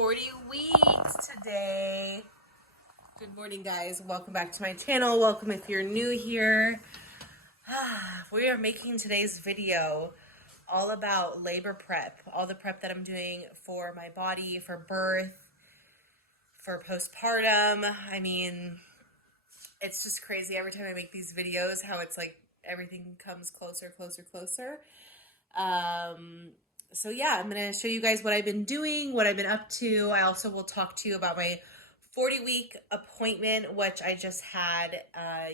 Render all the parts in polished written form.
40 weeks today. Good morning, guys. Welcome back to my channel. Welcome if you're new here. We are making today's video all about labor prep, all the prep that I'm doing for my body, for birth, for postpartum. I mean, it's just crazy every time I make these videos how it's like everything comes closer. So yeah, I'm going to show you guys what I've been doing, what I've been up to. I also will talk to you about my 40-week appointment, which I just had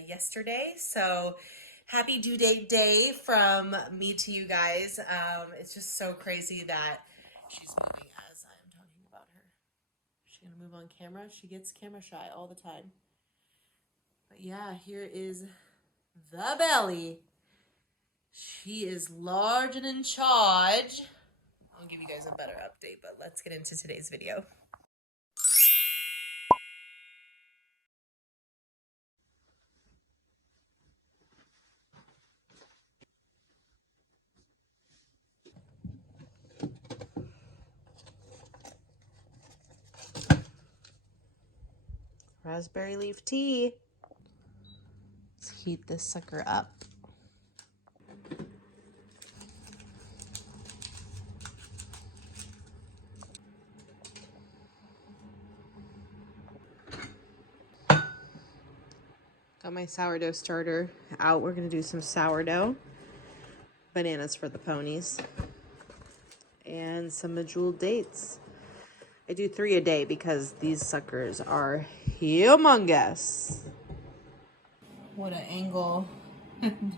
yesterday. So happy due date day from me to you guys. It's just so crazy that she's moving as I'm talking about her. She's going to move on camera. She gets camera shy all the time. But yeah, here is the belly. She is large and in charge. I'll give you guys a better update, but let's get into today's video. Raspberry leaf tea. Let's heat this sucker up. Got my sourdough starter out. We're going to do some sourdough. Bananas for the ponies. And some medjool dates. I do 3 a day because these suckers are humongous. What an angle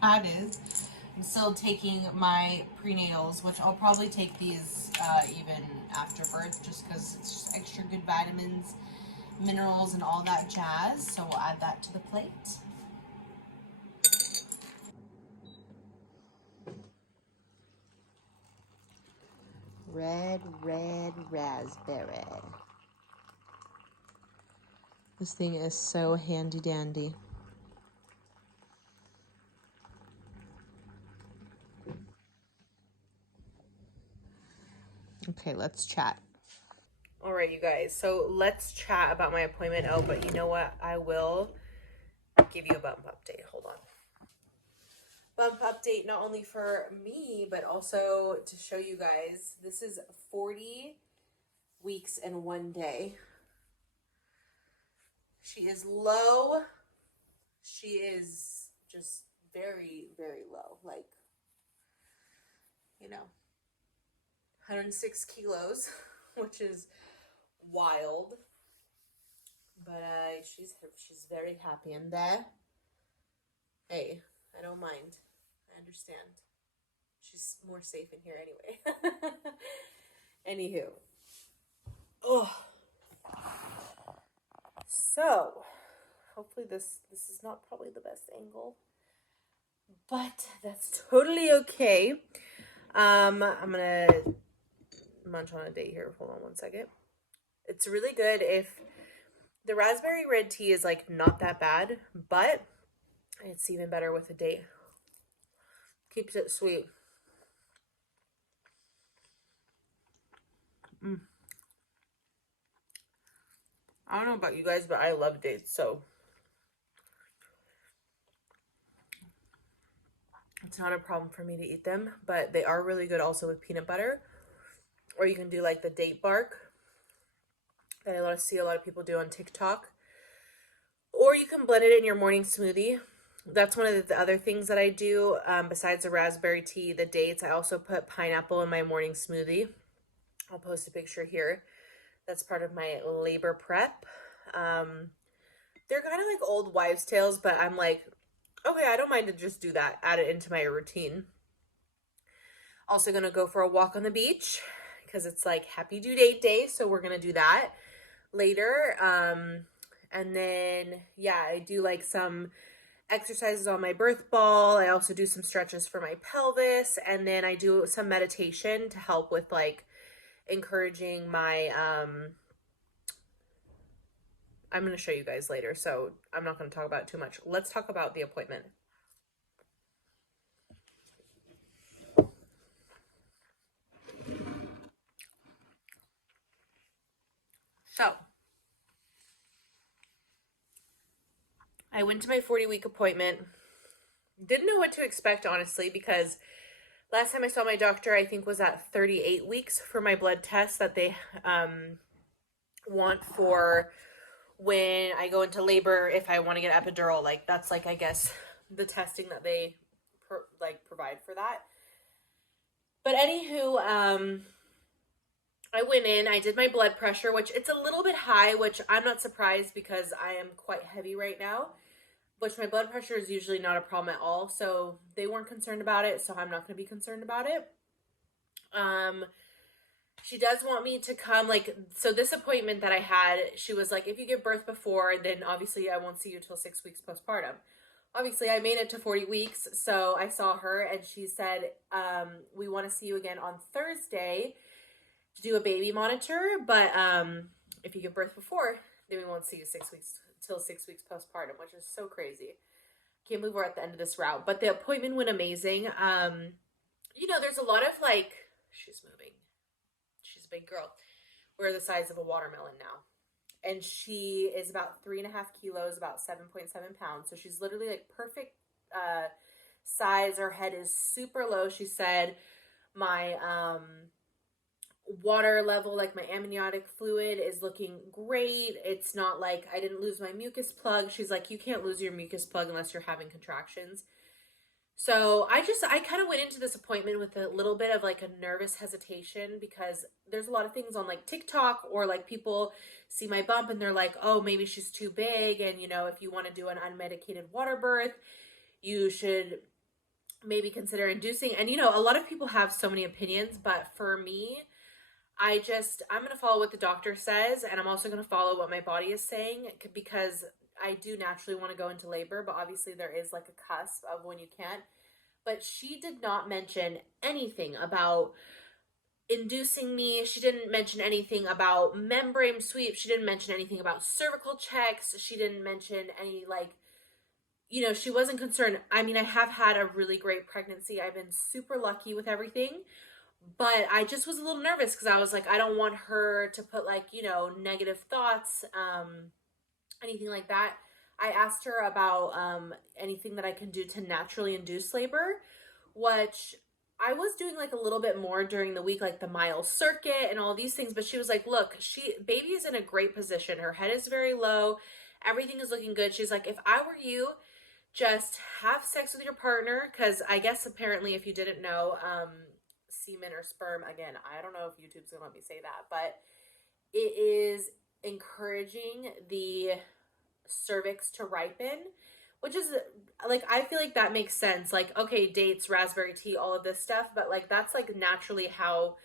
that is. I'm still taking my prenatals, which I'll probably take these even after birth just because it's just extra good vitamins, minerals, and all that jazz. So we'll add that to the plate. Red raspberry. This thing is so handy dandy. Okay, let's chat. All right, you guys. So let's chat about my appointment. Oh, but you know what? I will give you a bump update. Hold on. Bump update not only for me, but also to show you guys. This is 40 weeks and 1 day. She is low. She is just very, very low. Like, you know, 106 kilos, which is wild. But she's very happy in there. Hey, I don't mind. I understand. She's more safe in here anyway. Anywho. Oh. So, hopefully this is not probably the best angle, but that's totally okay. I'm gonna munch on a date here. Hold on one second. It's really good if the raspberry red tea is like not that bad, but it's even better with a date. Keeps it sweet. I don't know about you guys, but I love dates, so it's not a problem for me to eat them, but they are really good also with peanut butter. Or you can do like the date bark that I see a lot of people do on TikTok. Or you can blend it in your morning smoothie. That's one of the other things that I do. Besides the raspberry tea, the dates, I also put pineapple in my morning smoothie. I'll post a picture here. That's part of my labor prep. They're kind of like old wives' tales, but I'm like, okay, I don't mind to just do that. Add it into my routine. Also gonna go for a walk on the beach because it's like happy due date day. So we're gonna do that later. And then, yeah, I do like some exercises on my birth ball. I also do some stretches for my pelvis. And then I do some meditation to help with like encouraging my, I'm going to show you guys later, so I'm not going to talk about it too much. Let's talk about the appointment. So I went to my 40-week appointment. Didn't know what to expect, honestly, because last time I saw my doctor, I think, was at 38 weeks for my blood test that they want for when I go into labor if I want to get epidural. Like, that's, like, I guess, the testing that they, provide for that. But anywho, I went in, I did my blood pressure, which it's a little bit high, which I'm not surprised because I am quite heavy right now. Which my blood pressure is usually not a problem at all. So they weren't concerned about it. So I'm not going to be concerned about it. She does want me to come, so this appointment that I had, she was like, if you give birth before, then obviously I won't see you till 6 weeks postpartum. Obviously I made it to 40 weeks. So I saw her and she said, we want to see you again on Thursday to do a baby monitor. But, if you give birth before, then we won't see you 6 weeks till 6 weeks postpartum, which is so crazy. Can't believe we're at the end of this route. But the appointment went amazing. There's a lot of she's moving. She's a big girl. We're the size of a watermelon now. And she is about 3.5 kilos, about 7.7 pounds. So she's literally like perfect size. Her head is super low. She said my water level, like my amniotic fluid, is looking great. It's not like I didn't lose my mucus plug. She's like, you can't lose your mucus plug unless you're having contractions. So I kind of went into this appointment with a little bit of like a nervous hesitation because there's a lot of things on like TikTok or like people see my bump and they're like, oh, maybe she's too big. And, if you want to do an unmedicated water birth, you should maybe consider inducing. And, a lot of people have so many opinions, but for me, I'm going to follow what the doctor says, and I'm also going to follow what my body is saying because I do naturally want to go into labor, but obviously there is like a cusp of when you can't. But she did not mention anything about inducing me. She didn't mention anything about membrane sweep. She didn't mention anything about cervical checks. She didn't mention any she wasn't concerned. I mean, I have had a really great pregnancy. I've been super lucky with everything. But I just was a little nervous because I was like, I don't want her to put negative thoughts, anything like that. I asked her about anything that I can do to naturally induce labor, which I was doing like a little bit more during the week, like the mile circuit and all these things. But she was like, look, baby is in a great position. Her head is very low. Everything is looking good. She's like, if I were you, just have sex with your partner. Because I guess apparently if you didn't know, semen or sperm, again, I don't know if YouTube's gonna let me say that, but it is encouraging the cervix to ripen, which is I feel like that makes sense. Like, okay, dates, raspberry tea, all of this stuff, but that's naturally how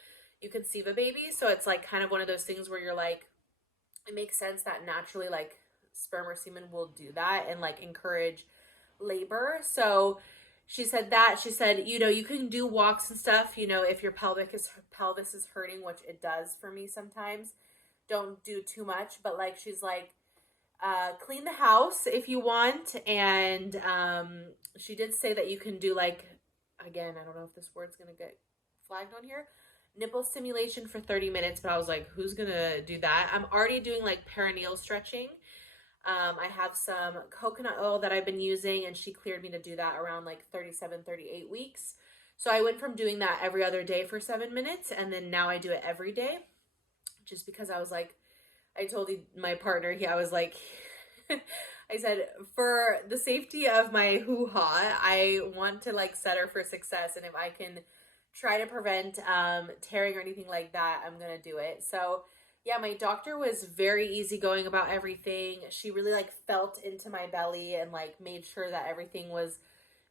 you conceive a baby. So it's kind of one of those things where you're like, it makes sense that naturally sperm or semen will do that and encourage labor. So she said that. She said, you can do walks and stuff, if your pelvis is hurting, which it does for me sometimes. Don't do too much, but she's like, clean the house if you want. And she did say that you can do again, I don't know if this word's gonna get flagged on here, nipple stimulation for 30 minutes, but I was like, who's gonna do that? I'm already doing perineal stretching. I have some coconut oil that I've been using, and she cleared me to do that around 37, 38 weeks. So I went from doing that every other day for 7 minutes, and then now I do it every day, just because I was like, I told my partner, I was like, I said, for the safety of my hoo-ha, I want to set her for success, and if I can try to prevent tearing or anything like that, I'm gonna do it. So yeah, my doctor was very easygoing about everything. She really felt into my belly and made sure that everything was,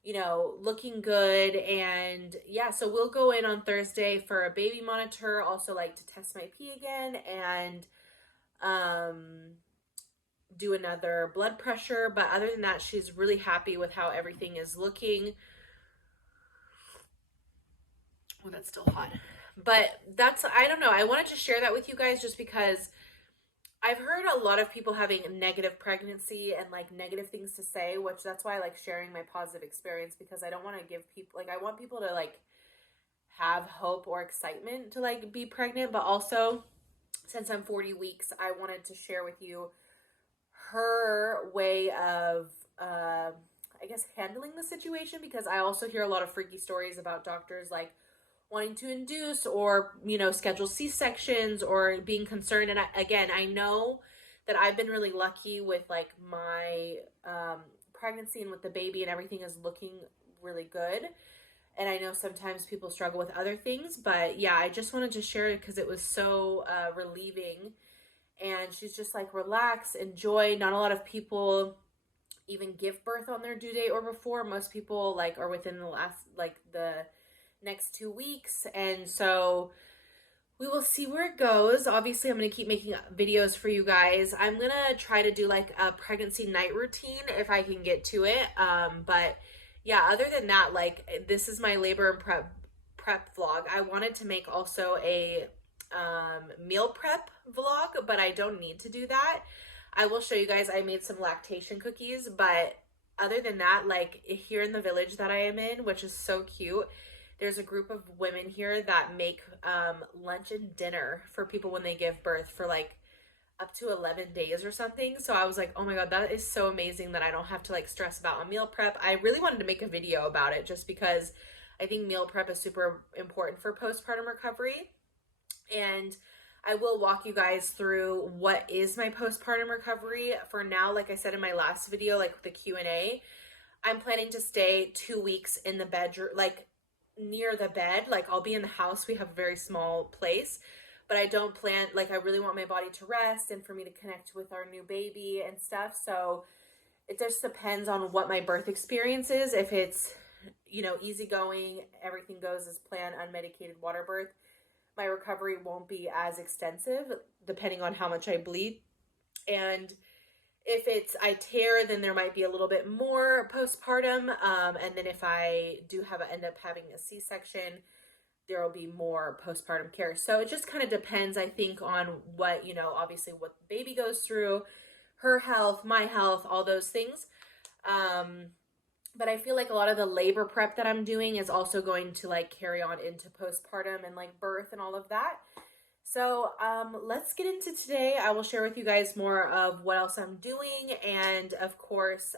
looking good. And yeah, so we'll go in on Thursday for a baby monitor, also to test my pee again and do another blood pressure. But other than that, she's really happy with how everything is looking. Oh, that's still hot. But I don't know. I wanted to share that with you guys just because I've heard a lot of people having negative pregnancy and negative things to say, which that's why I like sharing my positive experience, because I don't want to give people, I want people to have hope or excitement to be pregnant, but also since I'm 40 weeks, I wanted to share with you her way of, I guess, handling the situation, because I also hear a lot of freaky stories about doctors like wanting to induce or, schedule C-sections or being concerned. And I know that I've been really lucky with like my pregnancy and with the baby, and everything is looking really good. And I know sometimes people struggle with other things, but yeah, I just wanted to share it because it was so relieving. And she's just like, relax, enjoy. Not a lot of people even give birth on their due date or before. Most people like are within the next 2 weeks. And so we will see where it goes. Obviously, I'm going to keep making videos for you guys. I'm going to try to do like a pregnancy night routine if I can get to it. But yeah, other than that, like, this is my labor and prep vlog. I wanted to make also a meal prep vlog, but I don't need to do that. I will show you guys. I made some lactation cookies, but other than that, like, here in the village that I am in, which is so cute, there's a group of women here that make lunch and dinner for people when they give birth for like up to 11 days or something. So I was like, oh my God, that is so amazing that I don't have to like stress about a meal prep. I really wanted to make a video about it just because I think meal prep is super important for postpartum recovery. And I will walk you guys through what is my postpartum recovery. For now, like I said in my last video, like the Q&A, I'm planning to stay 2 weeks in the bedroom, like near the bed. Like, I'll be in the house. We have a very small place, but I don't plan, like, I really want my body to rest and for me to connect with our new baby and stuff. So it just depends on what my birth experience is. If it's, easygoing, everything goes as planned, unmedicated water birth, my recovery won't be as extensive depending on how much I bleed. And if it's I tear, then there might be a little bit more postpartum. And then if I do end up having a C-section, there will be more postpartum care. So it just kind of depends, I think, on what, obviously what the baby goes through, her health, my health, all those things. But I feel like a lot of the labor prep that I'm doing is also going to like carry on into postpartum and like birth and all of that. So let's get into today. I will share with you guys more of what else I'm doing. And of course,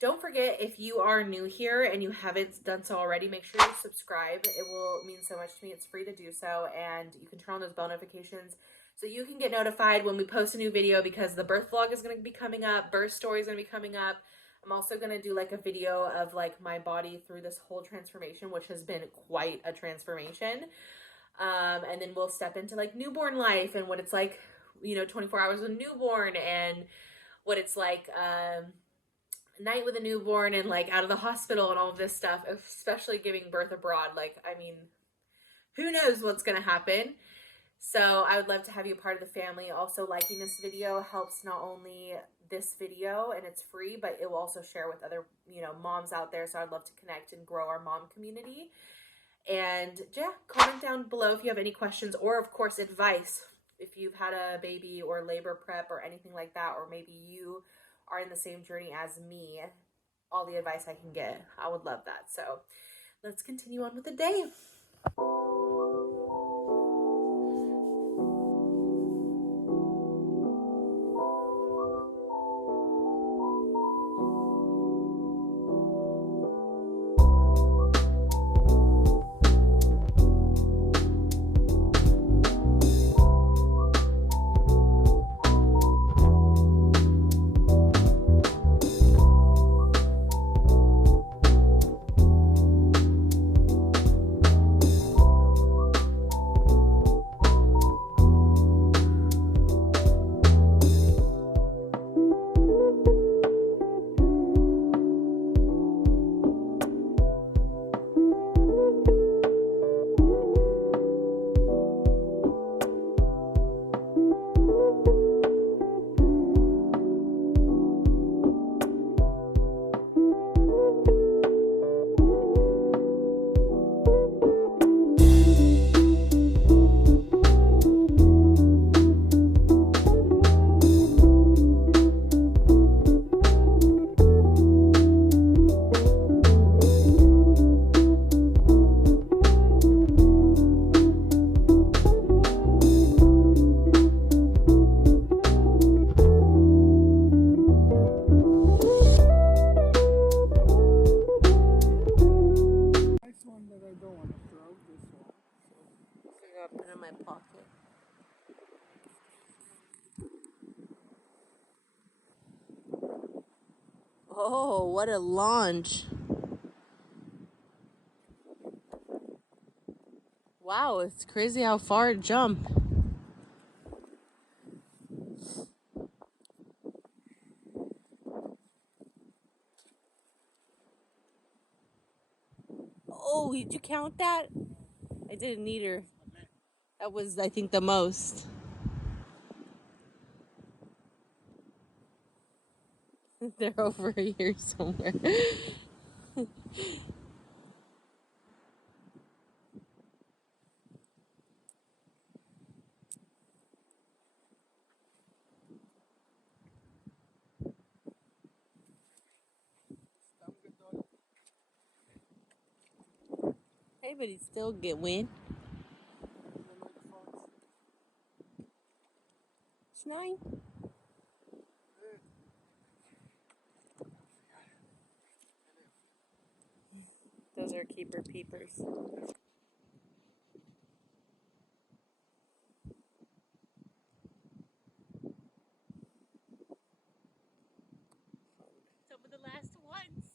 don't forget, if you are new here and you haven't done so already, make sure you subscribe. It will mean so much to me. It's free to do so. And you can turn on those bell notifications so you can get notified when we post a new video, because the birth vlog is going to be coming up. Birth story is going to be coming up. I'm also going to do like a video of like my body through this whole transformation, which has been quite a transformation. And then we'll step into like newborn life and what it's like, 24 hours with a newborn, and what it's like, night with a newborn and like out of the hospital and all of this stuff, especially giving birth abroad. Like, I mean, who knows what's going to happen. So I would love to have you a part of the family. Also, liking this video helps not only this video, and it's free, but it will also share with other, moms out there. So I'd love to connect and grow our mom community. And yeah, comment down below if you have any questions, or of course advice if you've had a baby or labor prep or anything like that, or maybe you are in the same journey as me. All the advice I can get, I would love that. So let's continue on with the day. Put it in my pocket. Oh, what a launch. Wow, it's crazy how far it jumped. Oh, did you count that? I didn't either. That was, I think, the most. They're over here somewhere. Hey, but he still get win. It's 9. Those are keeper peepers. Some of the last ones.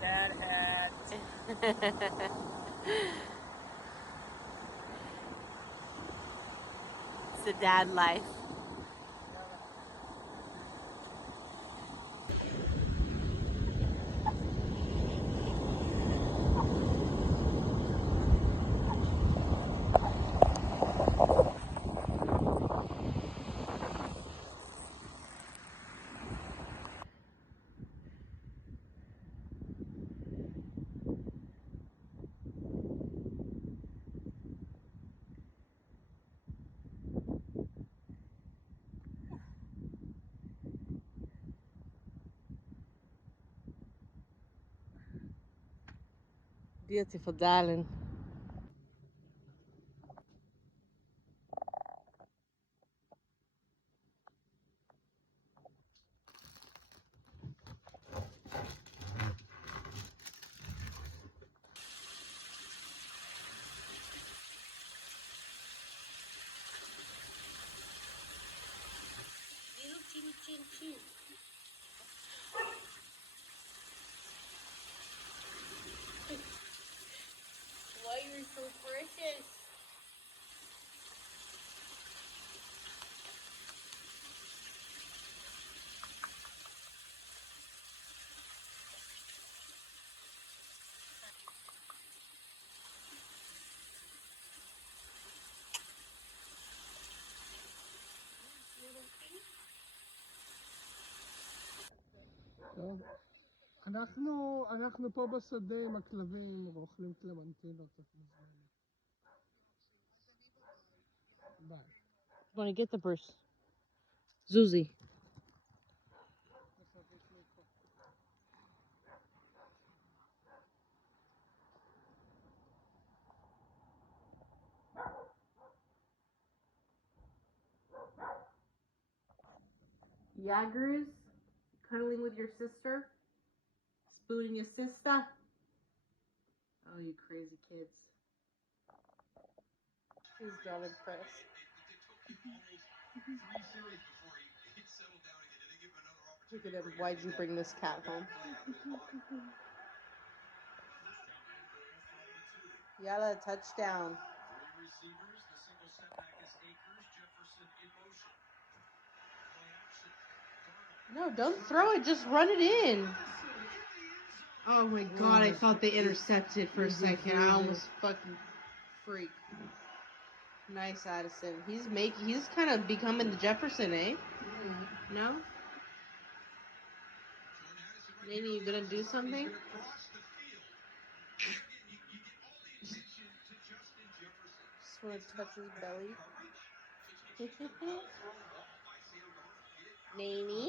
Dad hat. It's the dad life. Beautiful, darling. Little teeny chin too. Why you're so precious? טוב. אנחנו פה בשדה עם הכלבים, ואוכלים קלמנטינות. ביי. Want to get the purse. Zuzi. Yaggers, cuddling with your sister, spooning your sister. Oh, you crazy kids. He's not impressed. Look at him. Why'd you bring this cat home? Yalla, touchdown. No, don't throw it. Just run it in. Oh my god, I thought they intercepted for a second. I almost fucking freaked. Nice, Addison. He's kind of becoming the Jefferson, eh? No? Maybe you gonna do something? Just wanna touch his belly. Naney?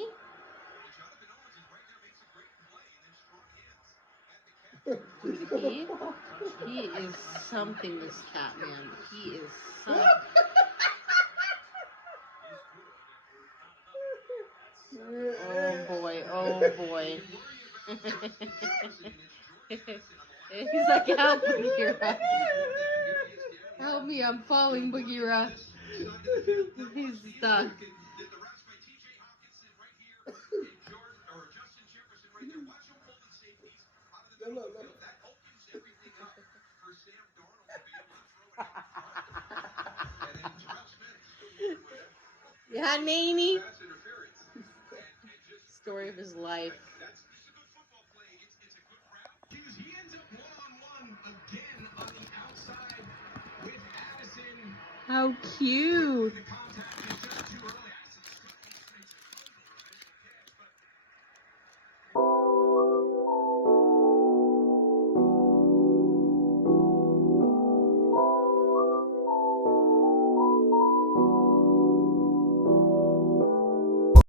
Dude, he is something, this cat, man. He is something. Oh boy, oh boy. He's like, help me, Bagheera. Help me, I'm falling, Bagheera. He's stuck. Yeah, Naney. Story of his life. How cute.